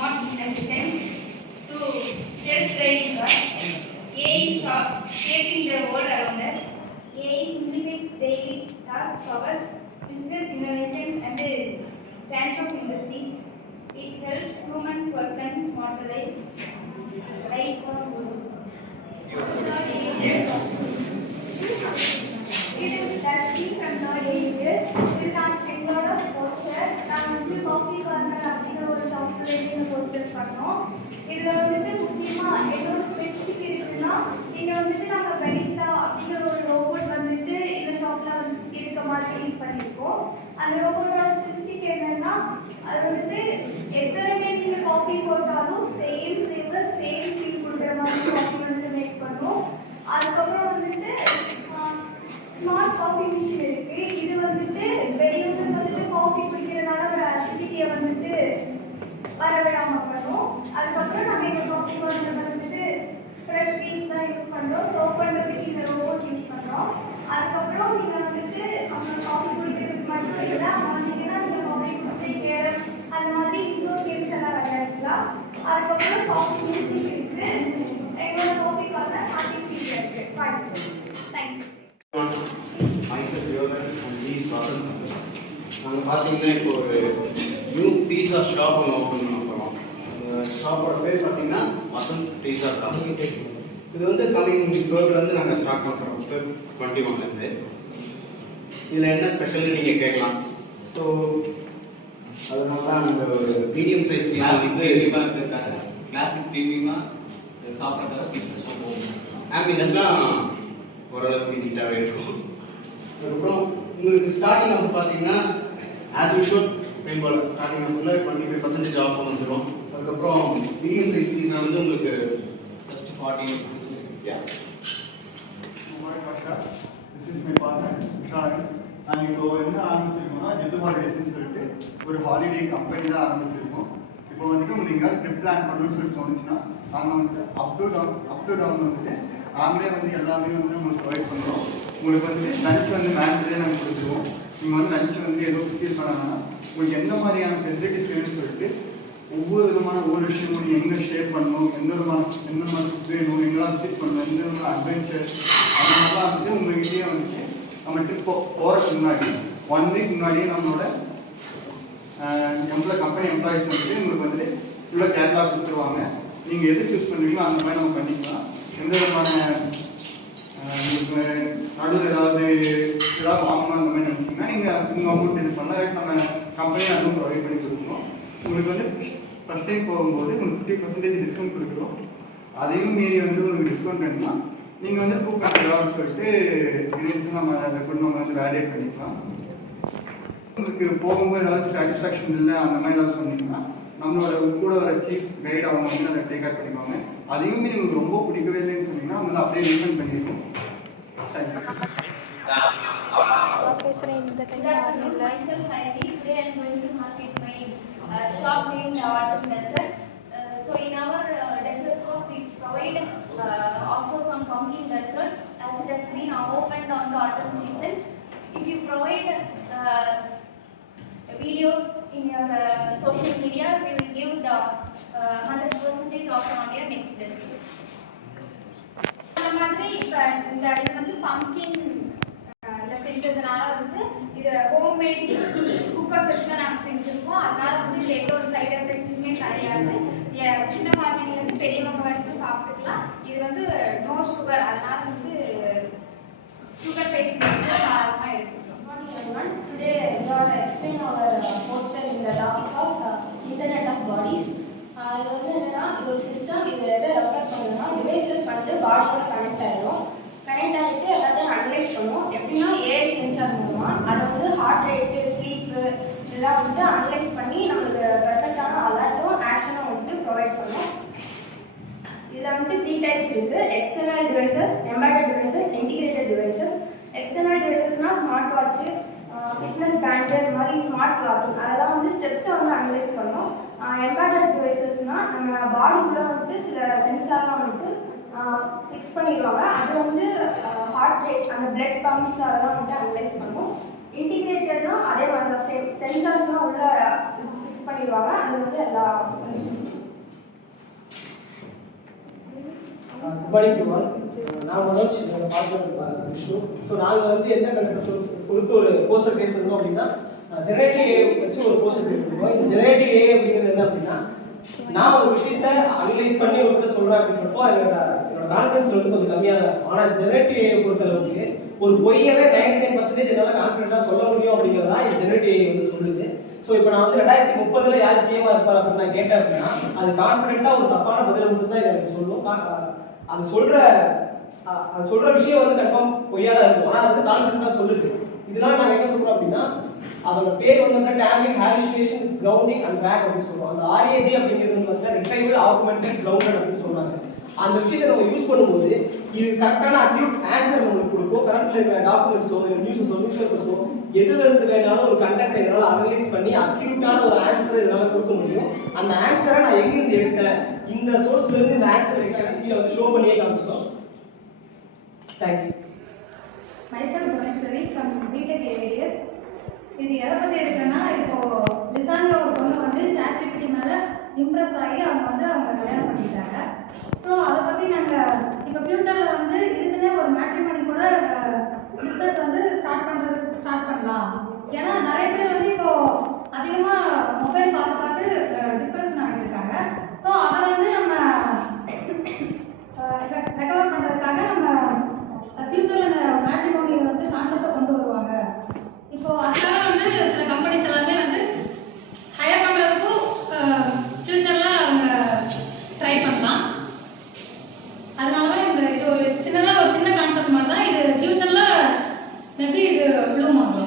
smart assistants to self-driving cars. AI is shaping the world around us. AI simplifies daily tasks for us, business innovations, and transform industries. It helps humans work on smarter life for humans. இது Darshi from third years. இது நான் எங்களோட poster. நான் வந்து coffee corner அப்படிங்கிற ஒரு ஷாப்ல இந்த போஸ்டர் பண்ணோம். இதில் வந்துட்டு முக்கியமாக என்னோட ஸ்பெசிஃபிக் இருக்குன்னா இங்கே வந்துட்டு நாங்கள் பெரிசா அப்படிங்கிற ஒரு ரோபோட் வந்துட்டு இந்த ஷாப்பில் இருக்க மாதிரி பண்ணியிருக்கோம். அந்த ரோபோட்டோட ஸ்பெசிஃபிக் என்னன்னா அது வந்துட்டு எத்தனை டைம் நீங்கள் காஃபி போட்டாலும் சேம் ஃப்ளேவர் சேம் ஃபீல் கொடுக்குற மாதிரி காஃபி வந்துட்டு மேக் பண்ணும். அதுக்கப்புறம் வந்துட்டு ஸ்மார்ட் காஃபி மிஷின் இருக்கு. இது வந்துட்டு வெளியூர்ல வந்துட்டு காஃபி குடிக்கிறதுனால ஒரு அசிடிட்டியை வந்துட்டு வரவிடாம பண்ணும். அதுக்கப்புறம் நாங்கள் எங்கள் காஃபி வாங்கின வந்துட்டு ஃப்ரெஷ் பீன்ஸ் தான் யூஸ் பண்ணுறோம். சர்வ் பண்ணுறதுக்கு இந்த ரோபோட் யூஸ் பண்ணுறோம். அதுக்கப்புறம் நீங்கள் வந்துட்டு அவங்க காஃபி குடிக்கிறதுக்கு மட்டும் இல்லை, அவங்க வந்தீங்கன்னா நீங்கள் காஃபி குடிச்சு கேரம் அந்த மாதிரி இன்டோர் கேம்ஸ் எல்லாம் விளையாடலாம். அதுக்கப்புறம் காஃபி மியூசிக் இருக்குது. எங்களோட காஃபிக்கான ஆர்டிஸ்ட் இருக்குது. Thank you. Myself Yogan and he is Vasan Hasan. நாங்கள் பார்த்தீங்கன்னா இப்போ ஒரு நியூ பீஸா ஷாப் ஒன்று ஓப்பன் பண்ண போகிறோம். அந்த ஷாப்போட பேர் பார்த்தீங்கன்னா வசந்த் பீஸா ஷாப். இது வந்து கமிங் ஃபெப்ரவரிலேருந்து நாங்கள் ஸ்டார்ட் பண்ணுறோம். Feb 21 இதில் என்ன ஸ்பெஷல்னு நீங்கள் கேட்கலாம். ஸோ அதனால தான் நாங்கள் ஒரு மீடியம் சைஸ் கிளாசிக் ப்ரீமியமாக சாப்பிட்றதுக்காக பீஸா ஷாப் ஓப்பன் பண்ணுறோம். ஆம்பியன்ஸ்லாம் ஓரளவுக்கு நீட்டாகவே இருக்கும். அதுக்கப்புறம் உங்களுக்கு ஸ்டார்டிங் வந்து பார்த்தீங்கன்னா ஆஸ் யூஷுவல் பெயின்பால் ஸ்டார்டிங் வந்து 25% ஆஃப் வந்துடும். அதுக்கப்புறம் மீடியம் சைஸ் பீஸா வந்து உங்களுக்கு ஃபஸ்ட்டு 48%. நாங்கள் இப்போ என்ன ஆரம்பிச்சிருக்கோம்னா ஜெத்து ஹாலிடேஸ்ன்னு சொல்லிட்டு ஒரு ஹாலிடே கம்பெனி தான் ஆரம்பிச்சிருக்கோம். இப்போ வந்துட்டு உங்களுக்கு எங்கேயாவது ட்ரிப் பிளான் பண்ணணும்னு சொல்லி தோணுச்சுன்னா நாங்கள் வந்துட்டு அப் டு டவுன் வந்துட்டு நாங்களே வந்து எல்லாமே வந்து உங்களுக்கு ப்ரொவைட் பண்ணுறோம். உங்களுக்கு வந்துட்டு லஞ்ச் வந்து மேண்டே நாங்கள் கொடுத்துருவோம். நீங்கள் வந்து லஞ்ச் வந்து ஏதோ ஃபீல் பண்ணாங்கன்னா உங்களுக்கு எந்த மாதிரியான ஃபெசிலிட்டிஸ் வேணும்னு சொல்லிட்டு ஒவ்வொரு விஷயமும் நீங்கள் எங்கே ஸ்டே பண்ணணும், எந்த மாதிரி ஃபுட் வேணும், எங்கெல்லாம் விசிட் பண்ணணும், எந்த விதமான அட்வென்ச்சர் அந்த மாதிரிலாம் வந்துட்டு உங்கள்கிட்டயே வந்துட்டு நம்ம ட்ரிப் போகிறதுக்கு முன்னாடி 1 வீக் முன்னாடியே நம்மளோட கம்பெனி எம்ப்ளாயிஸ் வந்துட்டு உங்களுக்கு வந்துட்டு உள்ள கேட்லாக் கொடுத்துருவாங்க. நீங்கள் எது சூஸ் பண்ணுவீங்களோ அந்த மாதிரி நம்ம பண்ணிக்கலாம். எந்த விதமான உங்களுக்கு நடுவில் ஏதாவது வாங்கணும் அந்த மாதிரி நினச்சிங்கன்னா நீங்கள் உங்கள் அமௌண்ட் இது பண்ணலாம். ரேட் நம்ம கம்பெனியை அதுவும் ப்ரொவைட் பண்ணி கொடுக்குறோம். உங்களுக்கு வந்து ஃபஸ்ட் டைம் போகும்போது உங்களுக்கு 50% டிஸ்கவுண்ட் கொடுக்குறோம். அதையும் மீறி வந்து உங்களுக்கு டிஸ்கவுண்ட் வேணும்னா நீங்கள் வந்து கூப்பன் ஏதாவது சொல்லிட்டு இருந்துச்சு நம்ம அதை கூட நம்ம வந்து வேலிடேட் பண்ணிக்கலாம். உங்களுக்கு போகும்போது ஏதாவது சாட்டிஸ்ஃபேக்ஷன் இல்லை அந்த மாதிரி ஏதாவது சொன்னீங்கன்னா நம்மளோட கூட வர சீஃப் கைடு அவங்க வந்து அதை டேக் கேர் பண்ணிக்குவாங்க. அதையும் மீறி உங்களுக்கு ரொம்ப பிடிக்கவே இல்லைன்னு சொன்னீங்கன்னா அவங்க வந்து அப்படியே ரீஃபண்ட் பண்ணிடுவோம். Myself, Heidi. Today I am going to market my shop named Artist Desert. So in our desert shop, we provide offer some pumpkin desert as it has been opened on the autumn season. If you provide videos in your social media, we will give the 100% offer on your next desert. அந்த மாதிரி இப்போ இந்த இது வந்து pumpkin செஞ்சதுனால வந்து இது homemade cookers வச்சு தான் நாங்கள் செஞ்சுருக்கோம். அதனால வந்து இது எந்த ஒரு சைடு எஃபெக்ட்ஸுமே கிடையாது. சின்ன குழந்தைங்களுக்கு பெரியவங்க வரைக்கும் சாப்பிட்டுக்கலாம். இது வந்து நோ சுகர், அதனால வந்து சுகர் பேஷண்ட்ஸ்க்கு தாராளமாக எடுத்துக்கலாம். Today we are explain our poster in the topic of Internet of Bodies. இது வந்து என்னன்னா இது ஒரு சிஸ்டம். இது எதை ரெஃபர் பண்ணணும்னா டிவைசஸ் வந்து பாடியோட கனெக்ட் ஆகிடும். கனெக்ட் ஆகிட்டு எல்லாத்தையும் அனலைஸ் பண்ணும். எப்படின்னா ஏஐ சென்சார் மூலமாக அதை வந்து ஹார்ட் ரேட்டு, ஸ்லீப்பு இதெல்லாம் வந்துட்டு அனலைஸ் பண்ணி நம்மளுக்கு பெர்ஃபெக்டான அலர்ட்டும் ஆக்ஷனும் வந்துட்டு ப்ரொவைட் பண்ணும். இதில் வந்துட்டு 3 டைப்ஸ் இருக்குது: external devices, embedded devices, integrated devices. External டிவைசஸ்னால் ஸ்மார்ட் வாட்ச்சு, ஃபிட்னஸ் பேண்டு, இந்த மாதிரி ஸ்மார்ட் வாக்கிங் அதெல்லாம் வந்து ஸ்டெப்ஸை வந்து அனலைஸ் பண்ணும். எம்பெடட் டிவைசஸ்னால் நம்ம பாடிக்குள்ளே வந்துட்டு சில சென்சார்லாம் வந்துட்டு ஃபிக்ஸ் பண்ணிடுவாங்க. அது வந்து ஹார்ட் ரேட், அந்த பிளட் பம்ப்ஸ் அதெல்லாம் வந்துட்டு அனலைஸ் பண்ணும். இன்டிகிரேட்டட்னா அதே மாதிரி தான், சென்சார்ஸ்லாம் உள்ள ஃபிக்ஸ் பண்ணிடுவாங்க. அது வந்து எல்லா சொல்யூஷன்ஸும் குட் மார்னிங் டு ஆல். நான் மனோஜ், நாங்கள் பார்ட்னர் விஷ்ணு. ஸோ நாங்கள் வந்து எந்த கண்டென்ட் கொடுத்து ஒரு போஸ்டர் கிரியேட் பண்ணோம் அப்படின்னா ஜெனரேட்டிவ் ஏஐ வச்சு ஒரு போஸ்டர் கிரியேட் பண்ணுவோம். இந்த ஜெனரேட்டிவ் ஏஐ அப்படிங்கிறது என்ன அப்படின்னா, நான் ஒரு விஷயத்த அனலைஸ் பண்ணி ஒருத்தர் சொல்கிறேன் அப்படின்றப்போ என்னோட கான்ஃபிடன்ஸ் வந்து கொஞ்சம் கம்மியாக தான் இருக்கும். ஆனால் ஜெனரேட்டிவ் ஏஐ பொறுத்தளவுக்கு ஒரு பொய்யவே 99% என்னால் கான்ஃபிடென்ட்டாக சொல்ல முடியும் அப்படிங்கிறதா இந்த ஜெனரேட்டிவ் ஏஐ வந்து சொல்லுது. ஸோ இப்போ நான் வந்து 2030 யார் சிஎம்மாக இருப்பார் அப்படின்னு நான் கேட்டேன் அப்படின்னா அது கான்ஃபிடென்ட்டாக ஒரு தப்பான பதிலை மட்டும்தான் இதை எனக்கு சொல்லும். அது சொல்கிற விஷயம் வந்து கன்ஃபார்ம் பொய்யா தான் இருக்கும். ஆனால் அது வந்து கான்ஃபிடென்ட்டாக சொல்லுது. இதனால நாங்கள் என்ன சொல்கிறோம் அப்படின்னா அதோட பேர் வந்து damping, hallucination, grounding and back அப்படின்னு சொல்லுவோம். அந்த ஆர்ஏஜி அப்படிங்கிறது வந்து பார்த்தீங்கன்னா ரிட்ரைவல் ஆகுமெண்டட் கிரவுண்டட் அப்படின்னு சொல்றாங்க. அந்த விஷயத்தை நம்ம யூஸ் பண்ணும்போது இது கரெக்டான அக்யூட் ஆன்சர் நம்மளுக்கு கொடுக்கும். கரண்ட்ல இருக்கிற டாக்குமெண்ட்ஸோ நியூஸஸோ நியூஸ் பேப்பர்ஸோ எதுல இருந்து வேணாலும் ஒரு கண்டென்ட்டை இதனால அனலைஸ் பண்ணி அக்யூட்டான ஒரு ஆன்சரை இதனால கொடுக்க முடியும். அந்த ஆன்சரை நான் எங்கிருந்து எடுத்தேன், இந்த சோர்ஸ்ல இருந்து இந்த ஆன்சர் எடுத்து வந்து ஷோ பண்ணியே காமிச்சிட்டோம். Thank you. myself Bhuvaneshwari from BTech AIS. இது எதை பற்றி எடுக்கிறேன்னா, இப்போ லிசான்ற ஒரு பொண்ணு வந்து ChatGPT மேலே இம்ப்ரெஸ் ஆகி அவங்க கல்யாணம் பண்ணிட்டாங்க. ஸோ அதை பற்றி நாங்கள் இப்போ ஃப்யூச்சரில் வந்து இதுக்குன்னே ஒரு மேட்ரிமோனி கூட பிஸ்னஸ் வந்து ஸ்டார்ட் பண்ணலாம். ஏன்னா நிறைய பேர் வந்து இப்போ அதிகமாக மொபைல் பார்த்து டிப்ரெஷன் ஆகியிருக்காங்க. ஸோ அதை வந்து நம்ம ரெக்கவர் பண்ணுறதுக்காக நம்ம ஃப்யூச்சரில் இந்த மேட்ரிமோனி வந்து கான்செப்டை கொண்டு வருவாங்க. இப்போ அதனால வந்து சில கம்பெனிஸ் எல்லாமே வந்து ஹையர் பண்ணுறதுக்கும் ஃப்யூச்சரில் அவங்க ட்ரை பண்ணலாம். அதனால தான் இது ஒரு சின்ன கான்செப்ட் மாதிரி தான். இது ஃப்யூச்சரில் மேபி இது ப்ளூம் ஆகும்.